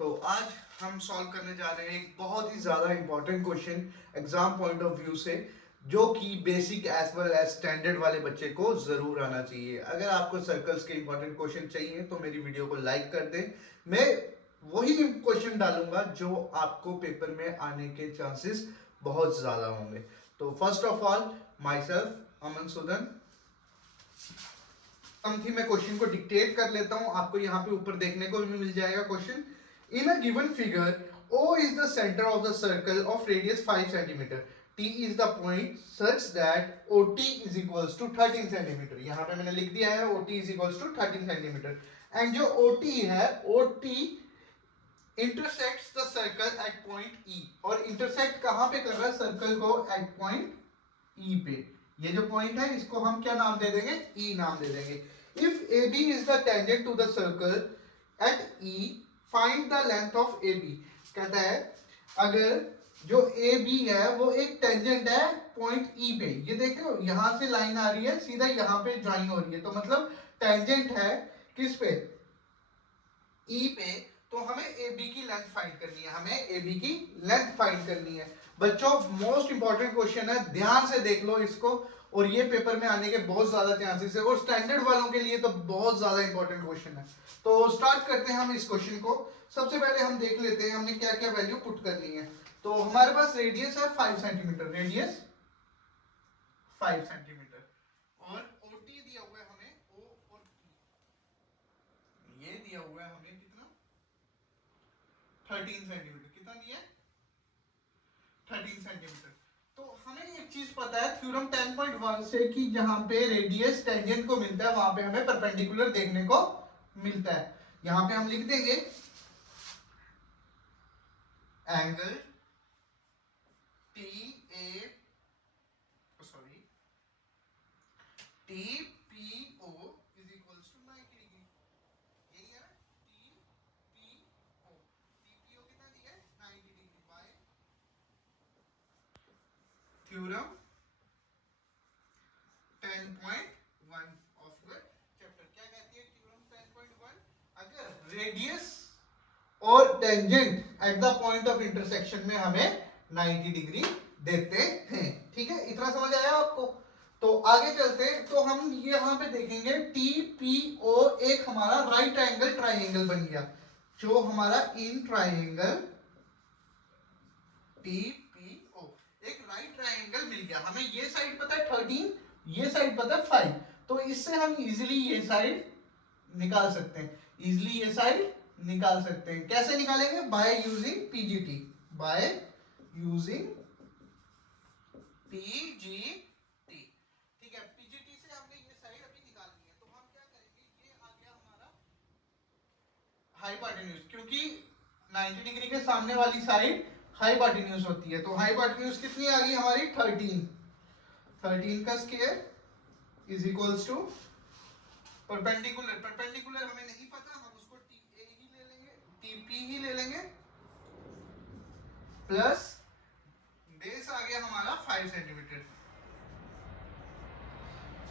तो आज हम सॉल्व करने जा रहे हैं एक बहुत ही ज़्यादा important question exam point of view से, जो कि basic as well as standard वाले बच्चे को ज़रूर आना चाहिए। अगर आपको सर्कल्स के इंपॉर्टेंट क्वेश्चन चाहिए तो मेरी वीडियो को लाइक कर दें। मैं वही क्वेश्चन डालूंगा जो आपको पेपर में आने के चांसेस बहुत ज़्यादा होंगे। तो first of all, myself Aman Sudan. मैं क्वेश्चन को डिक्टेट कर लेता हूं, आपको यहाँ पे ऊपर देखने को भी मिल जाएगा question. In a given figure O is the center of the circle of radius 5 cm. T is the point such that OT is equals to 13 cm. यहाँ पे मैंने लिख दिया है OT is equals to 13 cm. And जो OT है, OT intersects the circle at point E. और intersect कहाँ पे कर रहा है सर्कल को? at point E पे। ये जो पॉइंट है इसको हम क्या नाम दे देंगे? E नाम दे देंगे। If AB is the tangent to the circle at E, find the length of AB. कहता है अगर जो AB है वो एक टेंजेंट है पॉइंट E पे। ये देख रहे हो, यहां से लाइन आ रही है, सीधा यहाँ पे ज्वाइन हो रही है, तो मतलब टेंजेंट है किस पे? E पे। तो हमें AB की लेंथ फाइंड करनी है, हमें AB की लेंथ फाइंड करनी है। बच्चों, मोस्ट इंपॉर्टेंट क्वेश्चन है, ध्यान से देख लो इसको, और ये पेपर में आने के बहुत ज्यादा चांसेस है, और स्टैंडर्ड वालों के लिए तो बहुत ज्यादा इंपॉर्टेंट क्वेश्चन है। तो स्टार्ट करते हैं हम इस क्वेश्चन को। सबसे पहले हम देख लेते हैं हमने क्या क्या वैल्यू पुट करनी है। तो हमारे पास रेडियस है 5 सेंटीमीटर, रेडियस 5 सेंटीमीटर, और ओटी दिया हुआ है हमें, ओ और टी ये दिया हुआ है हमें कितना? 13 सेंटीमीटर। कितना दिया है? 13 सेंटीमीटर। तो हमें एक चीज पता है थ्योरम 10.1 से कि जहां पे रेडियस टेंजेंट को मिलता है वहां पे हमें परपेंडिकुलर देखने को मिलता है। यहां पे हम लिख देंगे angle T A sorry T P O is equals to 90 degree. यही है ना? T P O, T P O कितना दिया है? 90 degree by theorem 10.1 of your chapter. क्या कहती है थ्योरम 10.1? अगर रेडियस और tangent at the point of intersection में हमें 90 डिग्री देते हैं। ठीक है, इतना समझ आया आपको? तो आगे चलते हैं। तो हम यहां पे देखेंगे टी पी ओ एक हमारा राइट एंगल ट्राइंगल बन गया। जो हमारा in triangle T P O एक राइट ट्राइंगल मिल गया हमें। ये साइड पता है 13, ये साइड पता है 5। तो इससे हम इजीली ये साइड निकाल सकते हैं, इजीली ये साइड निकाल सकते हैं। कैसे निकालेंगे? By using PGT, by using PGT. ठीक है, पीजीटी से हमने ये साइड अभी निकालनी है। तो हम क्या करेंगे, ये आ गया हमारा हाइपोटेन्यूज, क्योंकि 90 डिग्री के सामने वाली साइड हाइपोटेन्यूज होती है। तो हाइपोटेन्यूज कितनी आ गई हमारी? 13। 13 का square is equals to perpendicular. Perpendicular हमें नहीं पता, हम उसको टी ए ही ले लेंगे, टीपी ही ले लेंगे, प्लस बेस आ गया हमारा 5 सेंटीमीटर।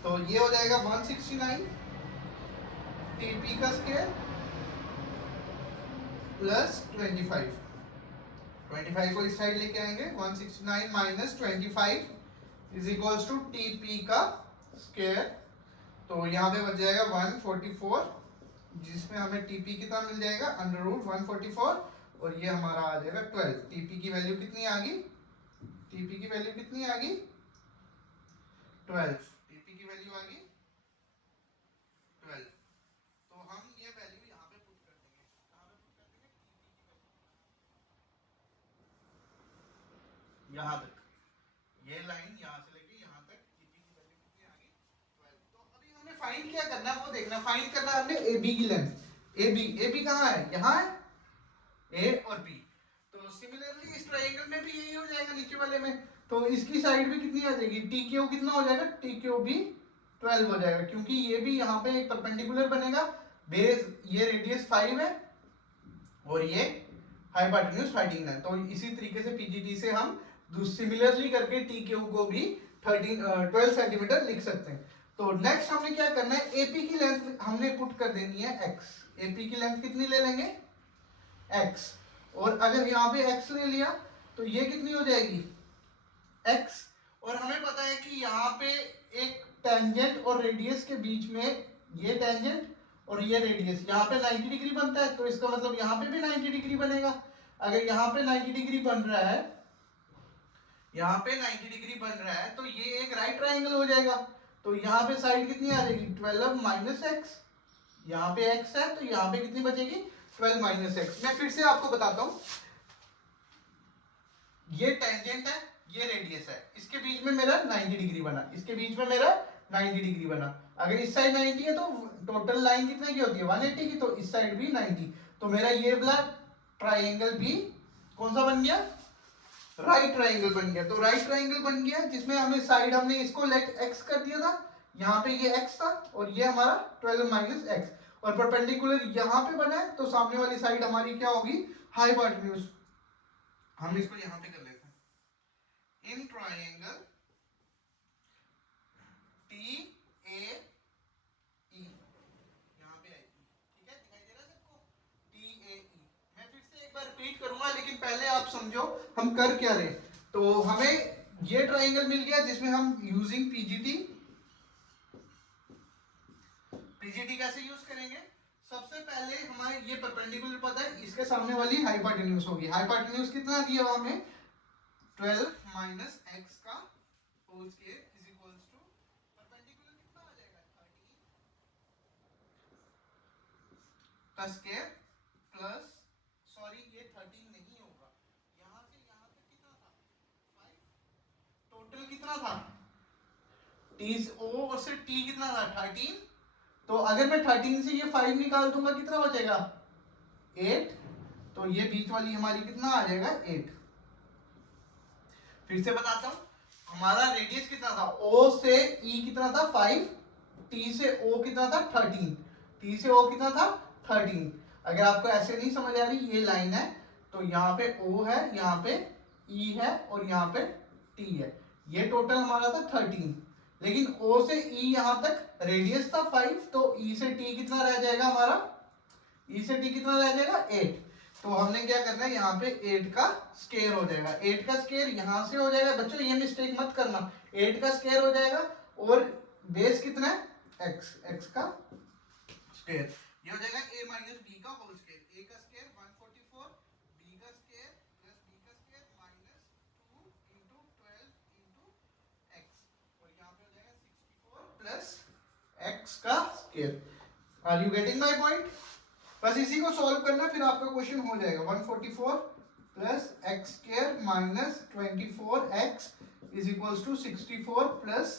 तो ये हो जाएगा 169 टीपी का स्क्वायर प्लस 25। 25 को इस साइड लेके आएंगे, 169 minus 25 is equals to T P का स्क्वायर। तो यहाँ पे बच जाएगा 144, जिसमें हमें टीपी कितना मिल जाएगा? अंडर रूट 144, और ये हमारा आ जाएगा 12। टीपी की वैल्यू कितनी आ गई? टीपी की वैल्यू कितनी आ गई? 12। टीपी की वैल्यू आ गई 12। तो हम ये वैल्यू यहाँ पे पुट कर देंगे। कहाँ पे पुट कर देंगे? टीपी की वैल्यू यहाँ तक, ये लाइन यहाँ से लेके यहाँ तक टीपी की वैल्यू कितनी आ गई? 12। तो अभी हमें फाइंड क्या करना है वो देखना। फाइंड करना है हमने AB की लेंथ। AB कहाँ है? यहाँ है, A और B। तो सिमिलरली इस ट्रायंगल में भी यही हो जाएगा नीचे वाले में। तो इसकी साइड भी कितनी आ जाएगी? TQ कितना हो जाएगा? TQ भी 12 हो जाएगा, क्योंकि ये भी यहाँ पे एक परपेंडिकुलर बनेगा। बेस ये रेडियस 5 है और ये हाइपोटेन्यूज 13 है। तो इसी तरीके से पीजीटी से हम सिमिलरली करके TQ को भी 12 सेंटीमीटर लिख सकते हैं। तो नेक्स्ट हमने क्या करना है, AP की लेंथ हमने पुट कर देनी है x। AP की लेंथ कितनी ले लेंगे? x, और अगर यहाँ पे x ले लिया तो ये कितनी हो जाएगी x, और हमें पता है कि यहाँ पे एक टेंजेंट और रेडियस के बीच में ये टेंजेंट और ये रेडियस यहाँ पे 90 डिग्री बनता है, तो इसका मतलब यहाँ पे भी 90 डिग्री बनेगा। अगर यहाँ पे 90 डिग्री बन रहा है, यहाँ पे 90 डिग्री बन रहा है, तो ये एक राइट ट्रायंगल हो जाएगा। तो यहाँ पे साइड कितनी आ जाएगी 12 माइनस एक्स, यहाँ पे x है तो यहाँ पे कितनी बचेगी 12 माइनस एक्स। मैं फिर से आपको बताता हूँ, ये टेंजेंट है, ये रेडियस है, इसके बीच में मेरा 90 डिग्री बना, इसके बीच में मेरा 90 डिग्री बना। अगर इस साइड 90 है तो टोटल लाइन कितने की होती है 180 की, तो इस साइड भी 90, तो मेरा ये वाला ट्राइंगल भी कौन सा बन गया राइट ट्राइंगल बन गया। तो राइट ट्राइंगल बन गया जिसमें हमने साइड हमने इसको लेट x कर दिया था, यहाँ पे ये x था और ये हमारा 12 माइनस एक्स, और परपेंडिकुलर यहाँ पे बना है, तो सामने वाली साइड हमारी क्या होगी हाइपोटेन्यूज। हम इसको यहाँ पे कर लेते हैं, इन ट्राइंगल टी ए ई, यहाँ पे आएगी, ठीक है, दिखाई दे रहा है सबको टी ए ई। मैं फिर से एक बार रिपीट करूंगा, लेकिन पहले आप समझो हम कर क्या रहे। तो हमें ये ट्राइंगल मिल गया जिसमें हम यूजिंग पीजीटी, पीजीटी कैसे यूज करेंगे, सबसे पहले हमारे ये परपेंडिकुलर पता है, इसके सामने वाली हाइपोटेन्यूज होगी। हाइपोटेन्यूज कितना दिया हुआ हमें 12 माइनस एक्स का whole square is equals to perpendicular कितना आ जाएगा 13 का स्क्वायर प्लस, सॉरी ये 13 नहीं होगा, यहां से यहां तक कितना था 5, टोटल कितना था टी ओ से टी कितना था 13, तो अगर मैं 13 से ये 5 निकाल दूंगा कितना बचेगा 8, तो ये बीच वाली हमारी कितना आ जाएगा 8। फिर से बताता हूं, हमारा रेडियस कितना था O से E कितना था 5, T से O कितना था 13, T से O कितना था 13। अगर आपको ऐसे नहीं समझ आ रही, ये लाइन है तो यहाँ पे O है, यहाँ पे E है और यहाँ पे T है, ये टोटल हमारा था 13, लेकिन O से E यहाँ तक रेडियस था 5, तो E से T कितना रह जाएगा हमारा, E से T कितना रह जाएगा 8। तो हमने क्या करना है, यहाँ पे 8 का स्क्वायर हो जाएगा, 8 का स्क्वायर यहां से हो जाएगा, बच्चों ये मिस्टेक मत करना, 8 का स्क्वायर हो जाएगा और बेस कितना है x, x का स्क्वायर, ये हो जाएगा a माइनस बी का होल स्क्वायर, a का स्क्वायर 144, b का स्क्वायर प्लस b का square minus 2 into 12 into x, और यहाँ पे हो जाएगा 64 प्लस x का square. Are you getting my point? बस इसी को सॉल्व करना, फिर आपका क्वेश्चन हो जाएगा। 144 plus x square minus 24x is equals to 64 plus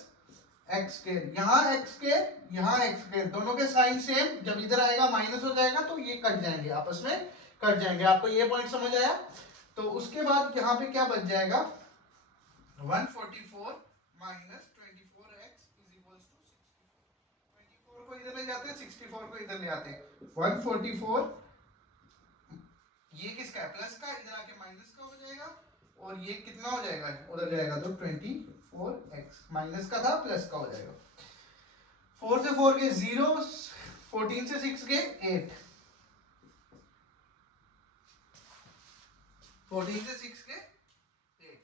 x square, यहाँ एक्स स्क्वायर यहाँ एक्स स्क्वायर, दोनों के साइन सेम, जब इधर आएगा माइनस हो जाएगा तो ये कट जाएंगे, आपस में कट जाएंगे। आपको ये पॉइंट समझ आया? तो उसके बाद यहाँ पे क्या बच जाएगा 144 minus 24x is equals to 64, 24 को इधर ले जाते हैं, 64 को इधर ले आते हैं, 144 ये किसका है प्लस का, इधर आके माइनस का हो जाएगा, और ये कितना हो जाएगा उधर जाएगा तो 24x, माइनस का था प्लस का हो जाएगा। 4 से 4 के 0, 14 से 6 के 8, 14 से 6 के 8।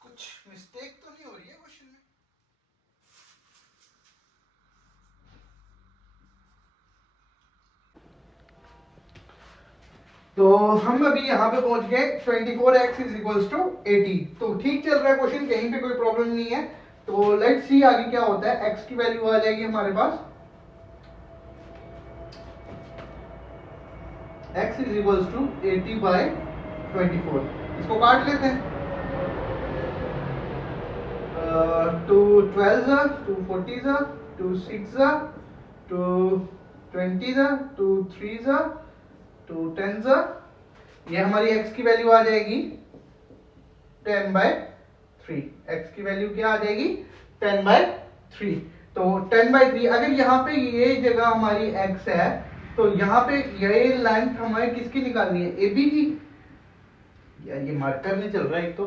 कुछ मिस्टेक तो नहीं हो रही है क्वेश्चन में? तो हम अभी यहाँ पे पहुंच गए 24x इज इक्वल्स टू 80, तो ठीक चल रहा है क्वेश्चन, कहीं पे कोई प्रॉब्लम नहीं है। तो लेट्स सी आगे क्या होता है। x की वैल्यू आ जाएगी हमारे पास, x is equals to 80 by 24, इसको काट लेते हैं। 2 12 2 40 2 6 2 20 2 3 2 10, ये हमारी x की वैल्यू आ जाएगी 10/3, x की वैल्यू क्या आ जाएगी 10/3। तो 10/3, अगर यहाँ पे ये जगह हमारी x है तो यहाँ पे ये लेंथ हमें किसकी निकालनी है AB की, यार ये मार्कर नहीं चल रहा है, एक तो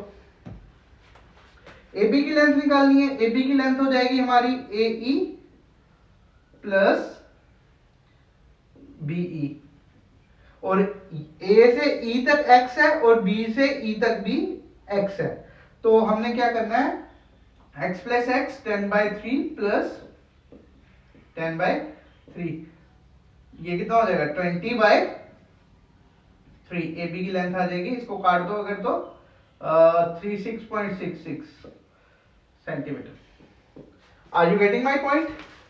AB की लेंथ निकालनी है। AB की लेंथ हो जाएगी हमारी AE प्लस BE, और ए से ई तक x है और बी से ई तक भी x है। तो हमने क्या करना है, x प्लस एक्स 10/3 प्लस 10/3, ये कितना हो जाएगा 20/3। ए बी की लेंथ आ जाएगी, इसको काट दो अगर तो 36.66 centimetre. Are you getting my point?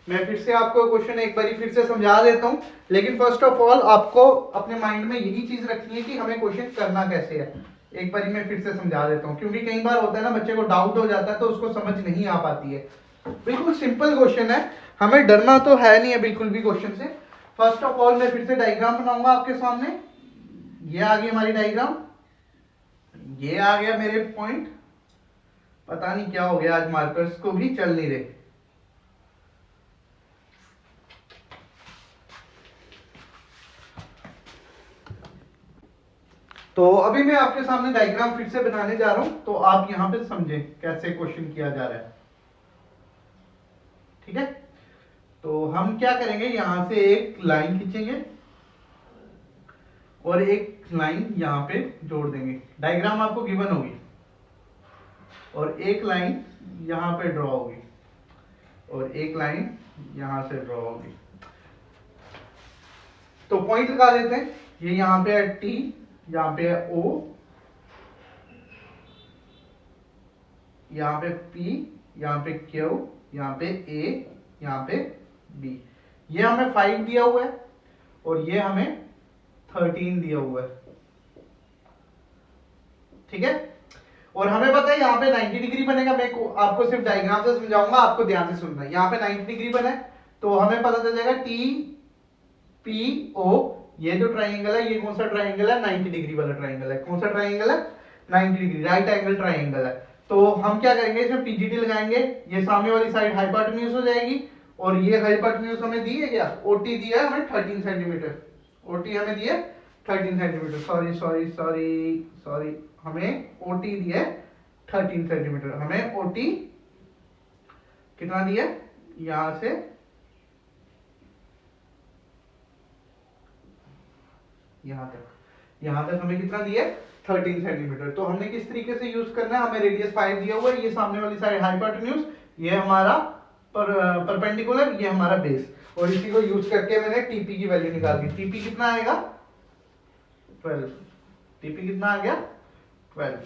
मैं फिर से आपको क्वेश्चन एक बार फिर से समझा देता हूं, लेकिन फर्स्ट ऑफ ऑल आपको अपने माइंड में यही चीज रखनी है कि हमें क्वेश्चन करना कैसे है। एक बार मैं फिर से समझा देता हूं, क्योंकि कई बार होता है ना बच्चे को डाउट हो जाता है तो उसको समझ नहीं आ पाती है। बिल्कुल सिंपल क्वेश्चन है, हमें डरना तो है नहीं है बिल्कुल भी क्वेश्चन से। फर्स्ट ऑफ ऑल मैं फिर से डायग्राम बनाऊंगा आपके सामने। ये आ गई हमारी डायग्राम, ये आ गया मेरे पॉइंट। पता नहीं क्या हो गया आज मार्कर्स को भी चल नहीं रहे। तो अभी मैं आपके सामने डायग्राम फिर से बनाने जा रहा हूं, तो आप यहां पे समझें कैसे क्वेश्चन किया जा रहा है। ठीक है, तो हम क्या करेंगे, यहां से एक लाइन खींचेंगे और एक लाइन यहां पे जोड़ देंगे। डायग्राम आपको गिवन होगी और एक लाइन यहां पे ड्रॉ होगी और एक लाइन यहां से ड्रॉ होगी। तो पॉइंट लगा देते हैं, ये यहां पे है टी, यहां पे है ओ, यहां पे पी, यहां पे क्यू, यहां पे ए, यहां पे बी। ये हमें 5 दिया हुआ है और ये हमें 13 दिया हुआ है। ठीक है, और हमें पता है यहाँ पे 90 डिग्री बनेगा। मैं आपको सिर्फ डायग्राम से समझाऊंगा, आपको ध्यान से सुनना है। यहाँ पे 90 डिग्री बना है तो हमें पता चल जाएगा टी पी ओ, ये जो ट्राइंगल है ये कौन सा ट्राइंगल है, 90 डिग्री वाला ट्राइंगल है। कौन सा ट्राइंगल है, 90 डिग्री, राइट एंगल ट्राइंगल है। तो हम क्या करेंगे, इसमें पीजीटी लगाएंगे, ये सामने वाली साइड हाइपोटेन्यूज हो जाएगी और ये हाइपोटेन्यूज हमें दी है क्या, ओटी दिया है हमें 13 सेंटीमीटर। ओटी हमें दिया 13 centimetre, sorry sorry sorry sorry, हमें ओटी दिया है 13 सेंटीमीटर। हमें ओटी कितना दिया, यहां से यहां तक हमें कितना दिया, 13 सेंटीमीटर। तो हमने किस तरीके से यूज करना है, हमें रेडियस 5 दिया हुआ है, ये सामने वाली साइड हाइपोटेन्यूज, ये हमारा परपेंडिकुलर, ये हमारा बेस, और इसी को यूज करके मैंने टीपी की वैल्यू निकाल दी। टीपी कितना आएगा 12। टीपी कितना आ गया 12।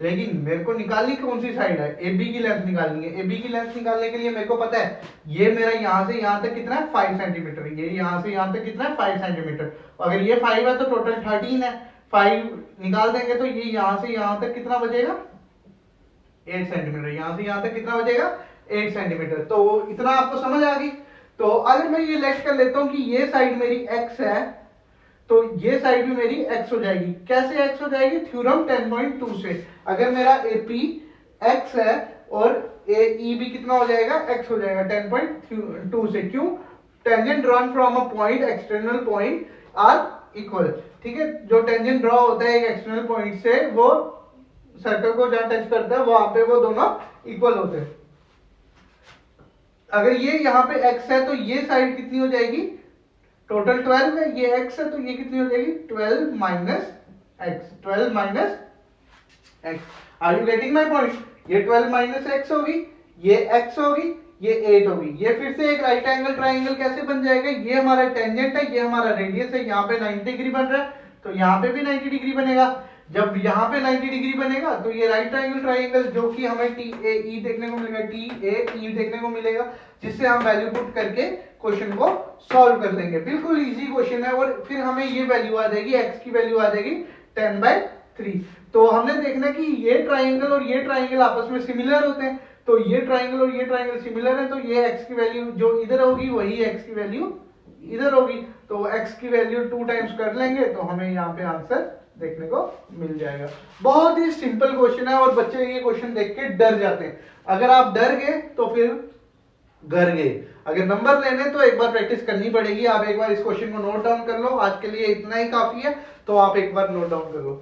लेकिन मेरे को निकालनी कौन सी साइड है, ए बी की लेंथ निकालनी है। ए बी की लेंथ निकालने के लिए मेरे को पता है ये मेरा यहां से यहां तक कितना है 5 सेंटीमीटर, ये यहां से यहां तक कितना है 5 सेंटीमीटर। अगर ये 5 है तो टोटल 13 है, 5 निकाल देंगे तो ये यहां से यहां तक कितना बचेगा 8 सेंटीमीटर। यहां से यहां तक कितना बचेगा 8 सेंटीमीटर। तो इतना आपको समझ आ गई। तो अगर मैं ये लेट कर लेता हूं कि ये साइड मेरी x है तो ये साइड भी मेरी x हो जाएगी। कैसे x हो जाएगी, थ्योरम 10.2 से। अगर मेरा AP x है और AE भी कितना हो जाएगा, x हो जाएगा 10.2 से। क्यों, tangent drawn from a point, external point are equal. ठीक है, जो टेंजेंट ड्रॉ होता है एक एक्सटर्नल पॉइंट से, वो सर्कल को जहां टच करता है वहां पे वो दोनों इक्वल होते हैं। अगर ये यहाँ पे x है तो ये साइड कितनी हो जाएगी, टोटल 12 है, ये x है तो ये कितनी हो जाएगी 12 minus x, 12 minus x। Are you getting my point? ये 12 माइनस x होगी, ये x होगी, ये 8 होगी। ये फिर से एक राइट एंगल ट्राइंगल कैसे बन जाएगा, ये हमारा टेंजेंट है, ये हमारा रेडियस है, यहाँ पे 90 डिग्री बन रहा है तो यहाँ पे भी 90 डिग्री बनेगा। जब यहाँ पे 90 डिग्री बनेगा तो ये राइट एंगल ट्राइंगल जो कि हमें टी ए ई देखने को मिलेगा, टी ए ई देखने को मिलेगा, जिससे हम वैल्यू पुट करके क्वेश्चन को सॉल्व कर लेंगे। बिल्कुल इजी क्वेश्चन है। और फिर हमें ये वैल्यू आ जाएगी, x की वैल्यू आ जाएगी 10/3। तो हमने देखना कि ये ट्राइंगल और ये ट्राइंगल आपस में सिमिलर होते हैं, तो ये ट्राइंगल और ये ट्राइंगल सिमिलर है, तो ये x की वैल्यू जो इधर होगी वही x की वैल्यू इधर होगी। तो x की वैल्यू 2 टाइम्स कर लेंगे तो हमें यहाँ पे आंसर देखने को मिल जाएगा। बहुत ही सिंपल क्वेश्चन है और बच्चे ये क्वेश्चन देख के डर जाते हैं। अगर आप डर गए तो फिर घर गए। अगर नंबर लेने तो एक बार प्रैक्टिस करनी पड़ेगी। आप एक बार इस क्वेश्चन को नोट डाउन कर लो, आज के लिए इतना ही काफी है, तो आप एक बार नोट डाउन करो।